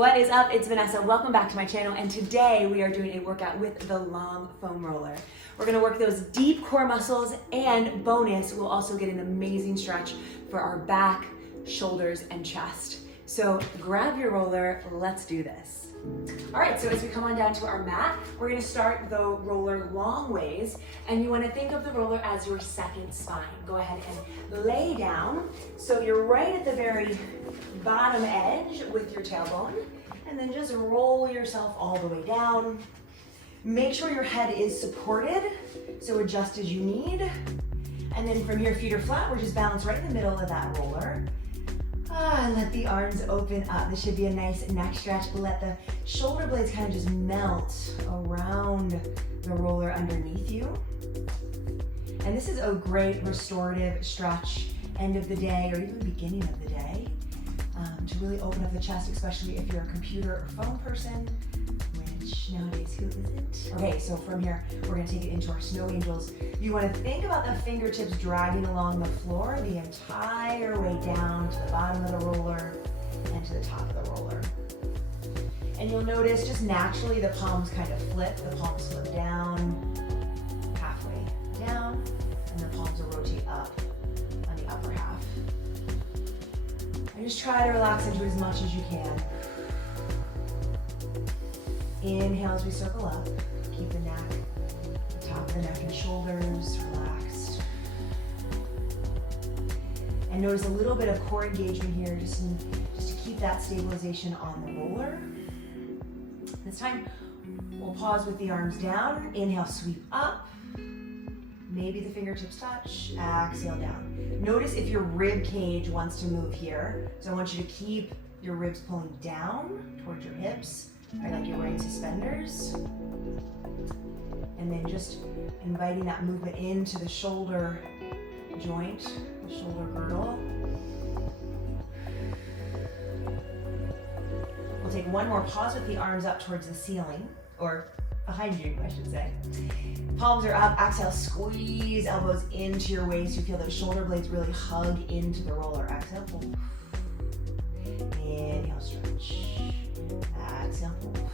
What is up? It's Vanessa. Welcome back to my channel, and today we are doing a workout with the long foam roller. We're gonna work those deep core muscles, and bonus, we'll also get an amazing stretch for our back, shoulders, and chest. So grab your roller, let's do this. All right, so as we come on down to our mat, we're gonna start the roller long ways, and you wanna think of the roller as your second spine. Go ahead and lay down, so you're right at the very bottom edge with your tailbone, and then just roll yourself all the way down. Make sure your head is supported, so adjust as you need. And then from here, feet are flat, we're just balanced right in the middle of that roller. Let the arms open up. This should be a nice neck stretch. Let the shoulder blades kind of just melt around the roller underneath you. And this is a great restorative stretch, end of the day or even beginning of the day, to really open up the chest, especially if you're a computer or phone person, which nowadays who isn't? Okay, so from here, we're gonna take it into our snow angels. You wanna think about the fingertips dragging along the floor the entire way down to the bottom of the roller and to the top of the roller. And you'll notice just naturally the palms kind of flip, the palms flip down, halfway down, and the palms will rotate up on the upper half. And just try to relax into it as much as you can. Inhale as we circle up. Keep the neck, the top of the neck and shoulders relaxed. And notice a little bit of core engagement here, just to keep that stabilization on the roller. This time, we'll pause with the arms down. Inhale, sweep up. Maybe the fingertips touch. Exhale down. Notice if your rib cage wants to move here. So I want you to keep your ribs pulling down towards your hips. Like you're wearing suspenders. And then just inviting that movement into the shoulder joint, the shoulder girdle. We'll take one more pause with the arms up towards the ceiling, or behind you, I should say. Palms are up, exhale, squeeze elbows into your waist. You feel those shoulder blades really hug into the roller. Exhale, pull. Inhale, stretch. Exhale, pull.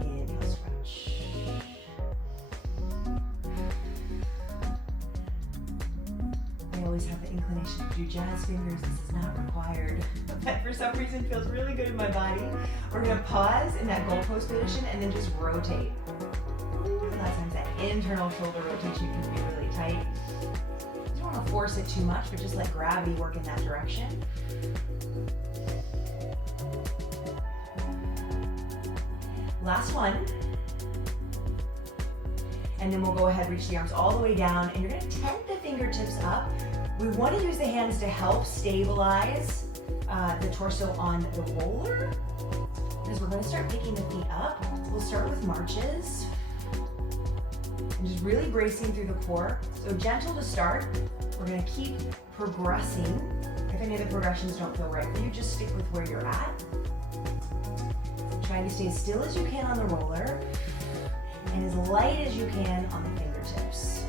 Inhale, stretch. I always have the inclination to do jazz fingers. This is not required, but for some reason it feels really good in my body. We're gonna pause in that goalpost position and then just rotate. A lot of times that internal shoulder rotation can be really tight. You don't wanna force it too much, but just let gravity work in that direction. Last one. And then we'll go ahead, reach the arms all the way down, and you're gonna tent the fingertips up. We wanna use the hands to help stabilize the torso on the roller. Because we're gonna start picking the feet up. We'll start with marches. And just really bracing through the core. So gentle to start. We're gonna keep progressing. If any of the progressions don't feel right for you, just stick with where you're at. Trying to stay as still as you can on the roller and as light as you can on the fingertips.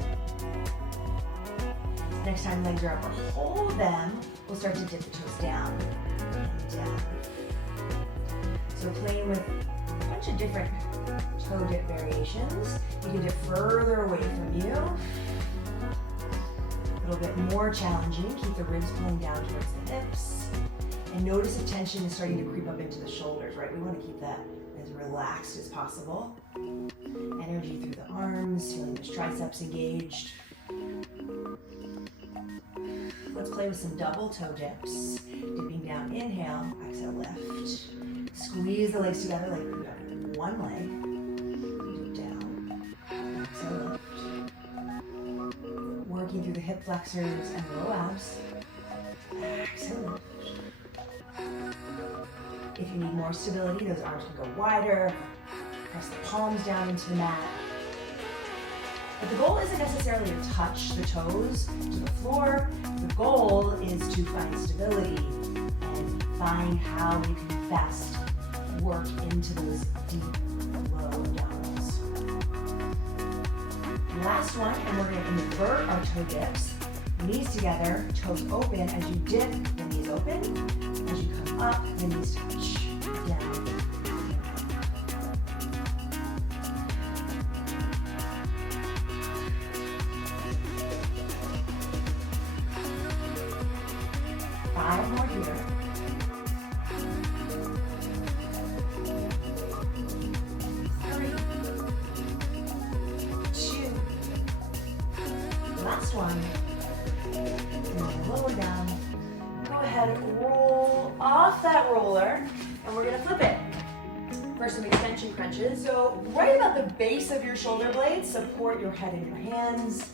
Next time legs are up, or hold them, we'll start to dip the toes down and down. So playing with a bunch of different toe dip variations. You can dip further away from you. A little bit more challenging. Keep the ribs pulling down towards the hips. And notice if tension is starting to creep up into the shoulders, right? We want to keep that as relaxed as possible. Energy through the arms, feeling those triceps engaged. Let's play with some double toe dips. Dipping down, inhale, exhale, lift. Squeeze the legs together like we've got one leg. Dip down, exhale, lift. Working through the hip flexors and low abs. Exhale, lift. If you need more stability, those arms can go wider. Press the palms down into the mat. But the goal isn't necessarily to touch the toes to the floor. The goal is to find stability and find how you can best work into those deep, low abdominals. Last one, and we're going to invert our toe dips. Knees together, toes open. As you dip, the knees open. As you come up, the knees touch. down. 5 more here. 3, 2, last one. And then lower down. Go ahead and roll off that roller, and we're gonna flip it for some extension crunches. So right about the base of your shoulder blades, support your head in your hands.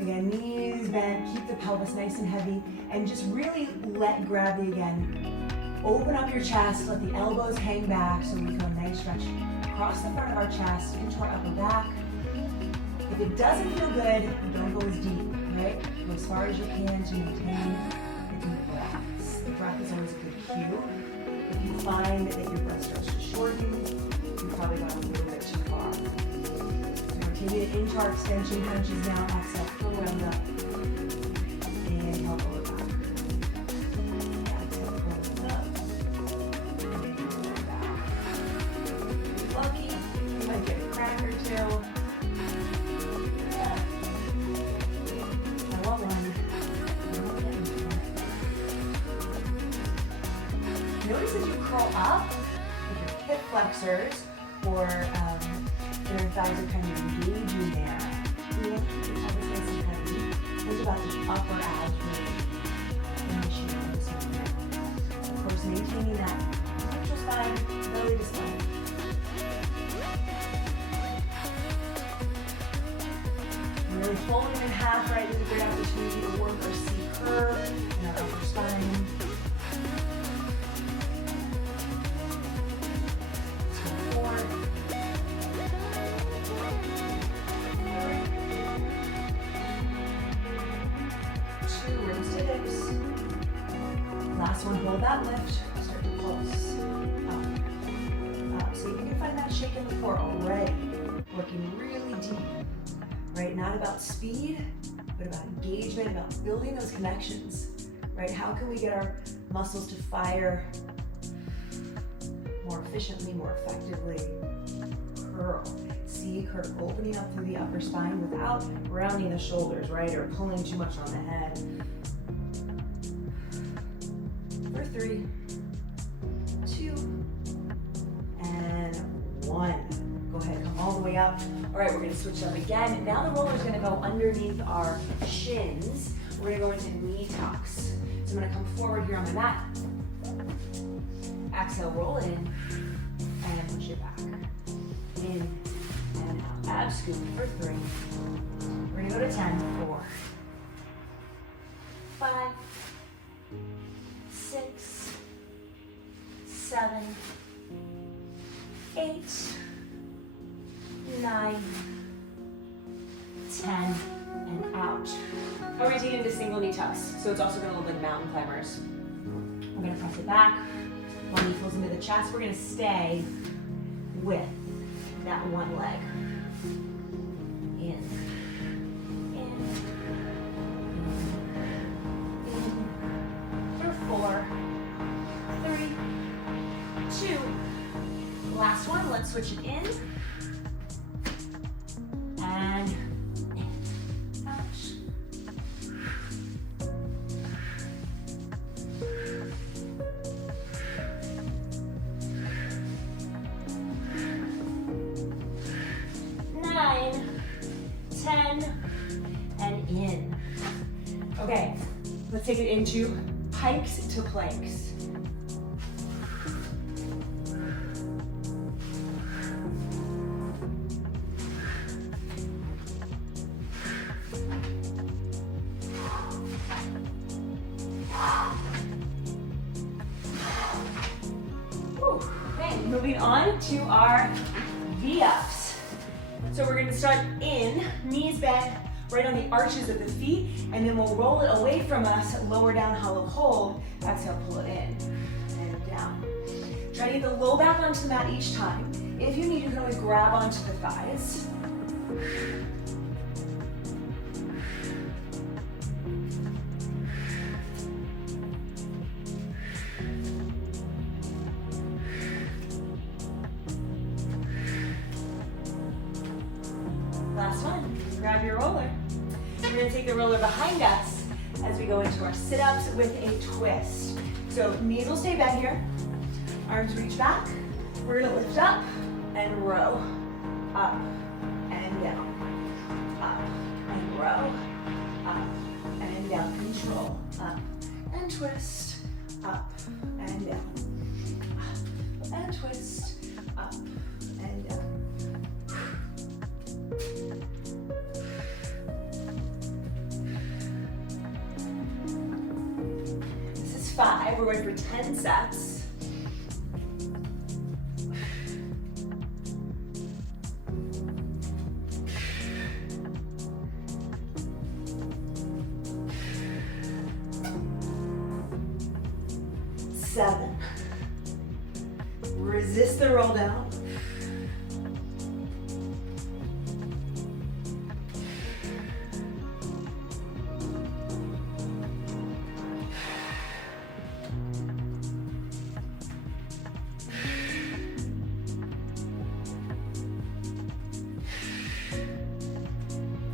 Again, knees bent, keep the pelvis nice and heavy, and just really let gravity again. Open up your chest, let the elbows hang back so we feel a nice stretch across the front of our chest into our upper back. If it doesn't feel good, don't go as deep, right? Go as far as you can to maintain the deep breaths. The breath is always a good cue. If you find that your breath starts to shorten, you've probably gone a little bit too far. Taking it into our extension crunches now. Exhale, pull around up. Inhale, pull it back. Exhale, pull it up. Inhale, back. If you're lucky, you might get a crack or two. Yeah. I want one. Notice as you curl up with your hip flexors or your thighs are kind of engaging there. You want to keep your pelvis nice and heavy. Think about the upper abs really initiating this movement. Of course, maintaining that neutral spine, belly to spine. Really folding in half, right? This is a great opportunity to work our C curve in our upper spine. 2, raise to hips. Last one, hold that lift. Start to pulse up. So you can find that shake in the core already. Working really deep, right? Not about speed, but about engagement, about building those connections, right? How can we get our muscles to fire more efficiently, more effectively? Curl. C curve, opening up through the upper spine without rounding the shoulders, right? Or pulling too much on the head. For 3, 2, and 1. Go ahead, come all the way up. All right, we're gonna switch up again. Now the roller is gonna go underneath our shins. We're gonna go into knee tucks. So I'm gonna come forward here on my mat. Exhale, roll in, and push it back. In and out. Ab scoop for 3. We're gonna go to 10. 4, 5, 6, 7, 8, 9, 10, and out. Now we're gonna take it into single knee tucks. So it's also gonna look like mountain climbers. We're gonna press it back. One knee pulls into the chest. We're gonna stay with that one leg. In. For 4, 3, 2. Last one, let's switch it in. And in. Out. Okay, let's take it into pikes to planks. Okay, moving on to our V-ups. So we're going to start in, knees bent, right on the arches of the feet, and then we'll roll it away from us, lower down, hollow hold. Exhale, pull it in and down. Try to get the low back onto the mat each time. If you need, you can always grab onto the thighs. take the roller behind us as we go into our sit-ups with a twist. So knees will stay bent here. Arms reach back. We're gonna lift up and row. Up and down. Up and row. Up and down. Control. Up and twist. Up and down. Up and twist. Up and down. This is 5. We're going for 10 sets. Seven. Resist the roll down.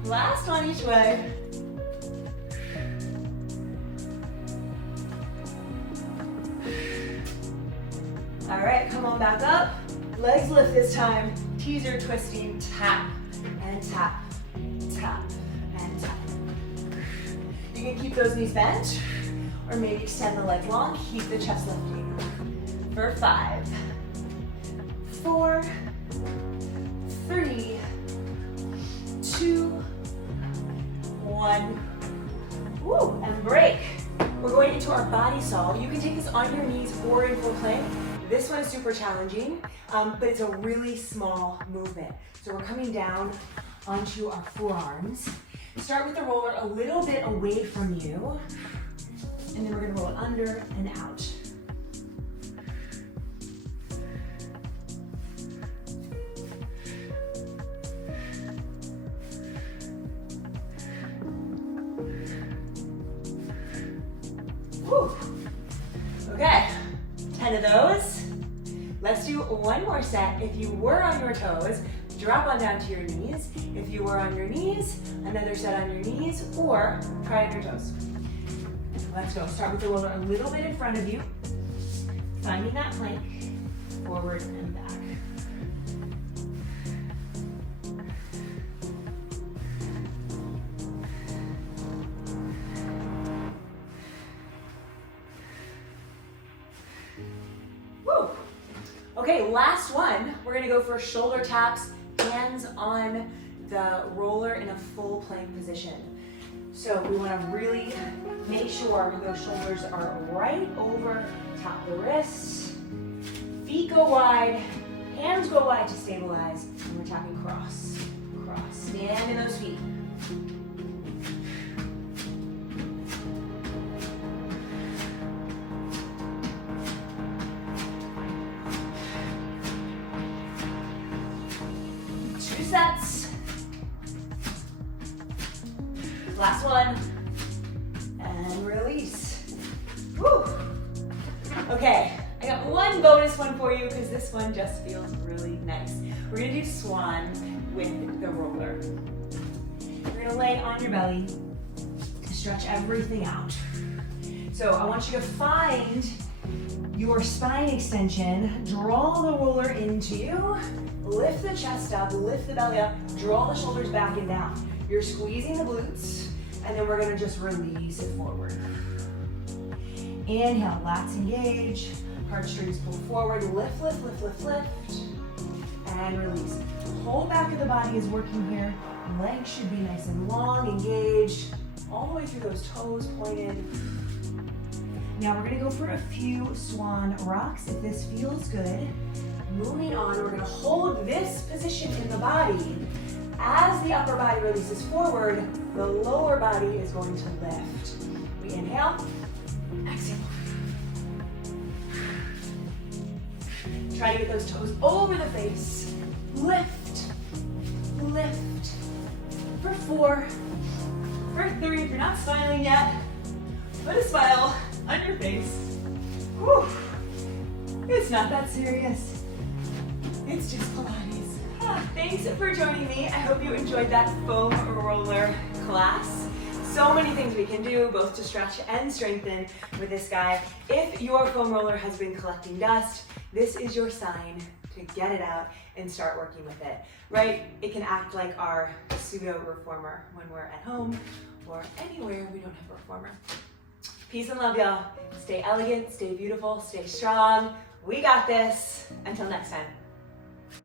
'Last one each way. All right, come on back up. Legs lift this time. Teaser twisting, tap and tap, tap and tap. You can keep those knees bent or maybe extend the legs long. Keep the chest lifting. For 5, 4, 3, 2, 1. Woo, and break. We're going into our body saw. You can take this on your knees or in full plank. This one is super challenging, but it's a really small movement. So we're coming down onto our forearms. Start with the roller a little bit away from you, and then we're gonna roll it under and out. Whew. Okay, 10 of those. Let's do one more set. If you were on your toes, drop on down to your knees. If you were on your knees, another set on your knees, or try on your toes. Let's go. Start with the roller a little bit in front of you. Finding that plank, forward and back. Woo! Okay, last one. We're gonna go for shoulder taps, hands on the roller in a full plank position. So we wanna really make sure those shoulders are right over top of the wrists. Feet go wide, hands go wide to stabilize, and we're tapping cross, cross. Stand in those feet. Sets. Last one. And release. Whew. Okay, I got one bonus one for you because this one just feels really nice. We're gonna do Swan with the roller. You're gonna lay on your belly, stretch everything out. So I want you to find your spine extension, draw the roller into you, lift the chest up, lift the belly up, draw the shoulders back and down. You're squeezing the glutes, and then we're gonna just release it forward. Inhale, lats engage, heartstrings pull forward, lift, lift, lift, lift, lift, and release. The whole back of the body is working here. Legs should be nice and long, engaged, all the way through those toes pointed. Now we're gonna go for a few swan rocks if this feels good. Moving on, we're gonna hold this position in the body. As the upper body releases forward, the lower body is going to lift. We inhale, exhale. Try to get those toes over the face. Lift, lift. For 4, for 3, if you're not smiling yet, put a smile on your face. Whew. It's not that serious. It's just Pilates. Thanks for joining me. I hope you enjoyed that foam roller class. So many things we can do, both to stretch and strengthen with this guy. If your foam roller has been collecting dust, this is your sign to get it out and start working with it, right? It can act like our pseudo reformer when we're at home or anywhere we don't have a reformer. Peace and love, y'all. Stay elegant, stay beautiful, stay strong. We got this. Until next time.